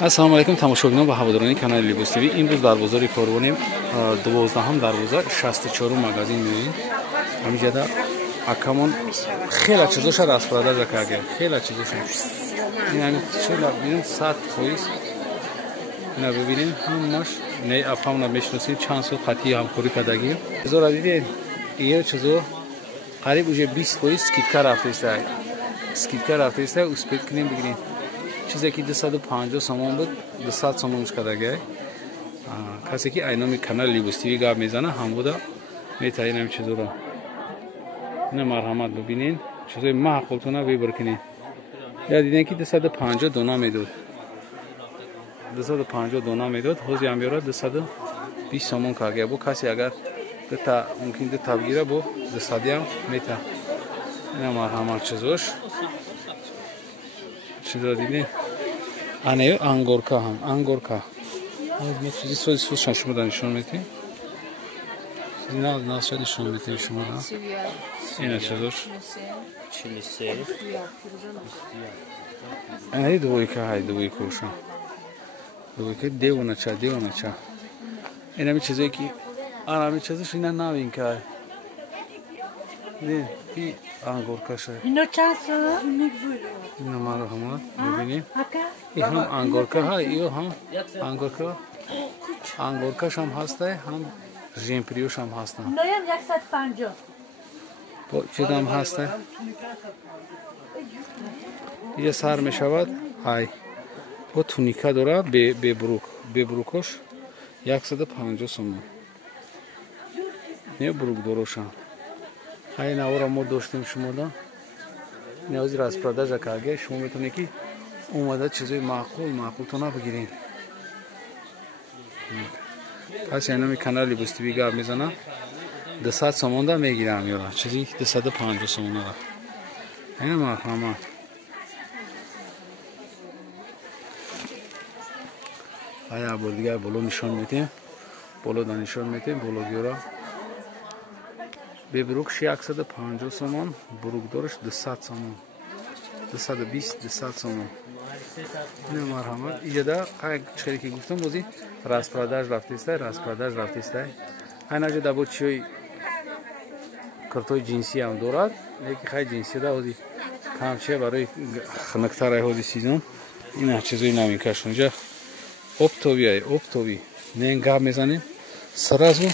ассалому алайкум тамошобинон ва ҳаводорони канали Libos TV. имрӯз дар бозори Корвонем 12 дарвоза 64 магазин меёбем. ҳамиҷада акамон хела чизоша распродажа карда, хела чизоша. яъни чила бинем 100%. ина бибинем ҳамаш не афҳамна мешиносем чанд сол қатъи ҳамкорӣ кардагим. чизора дидед? ин чизо қариб уже 20% скидка рафтаиста. скидка рафтаиста, успех кунем бигирем. چیزی که 250 سوم بود 200 سومش کردگی. کسی که اینامی کانال لیبوس تیوی گاب میزنه هم بوده میتونید این چیزو رو نه مرحمت ببینین چیزای معقولتونه ببرکنین. یا دیدین که 250 دونه میداد 250 دونه میداد حوزی هم بیاره 220 سوم کردگی. بو کسی اگر تا ممکن ده تبگیره بو 200 هم میتونه نه مرحمت چیزوش چیزا دیدین ане ангорка ҳам ангорка мо чизи соли сӯзшан шумо дар нишон метем насша нишон метем шумо да ина чизош ай двойка ҳай двойкаша двойка девонача инами чизое ки арами чизош ина новинка не и ангоркаша ино часо ина марҳамат мебинем این هم انگورکا ها ایو هم انگورکا انگورکاش هم هسته هم ژیمپریوش هم هستن نایم 150 با چیدم هسته یه سر میشود های با تونیکا داره به بروکش 150 سوم نه بروک دروشن های نورا ما داشتیم شما دا نیازی راست پرداجا کارگه شما میتونید که اومده چیزای معقول تو نبگیرین. پس اینمی کانال لیبوس تیوی گاب میزنه 200 سوم دا میگیرم یا چیزی 250 سوم دا این مرحمت آیا بار دیگر بلو نشان میتیم بلو دا نشان میتیم بلو گیورا به بروکش 150 سوم بروک دارش 200 سوم 220 200 سوم نه مرحمت ایجادا چیزی که گفتم بودی راست پرداش رفتیسته اینا جدا بود چی کارتای جنسی هم دارد لیکن خیلی جنسی داره کم چه برای خنک‌تر هودی سیزن اینا چیزی نمی‌کشن اونجا اپتوبی نه گام میزنیم سرازو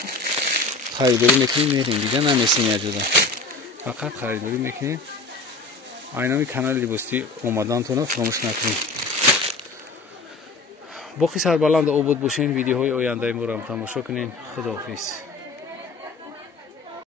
خریداری میکنیم میریم دیگه نمی‌سیم اجازه فقط خریداری میکنیم. اینامی کانال لیبوس تیوی اومدن تو فراموش نکنید. باقی سربلند آباد باشین. ویدیوهای آینده ما را تماشا کنین. خداحافظ.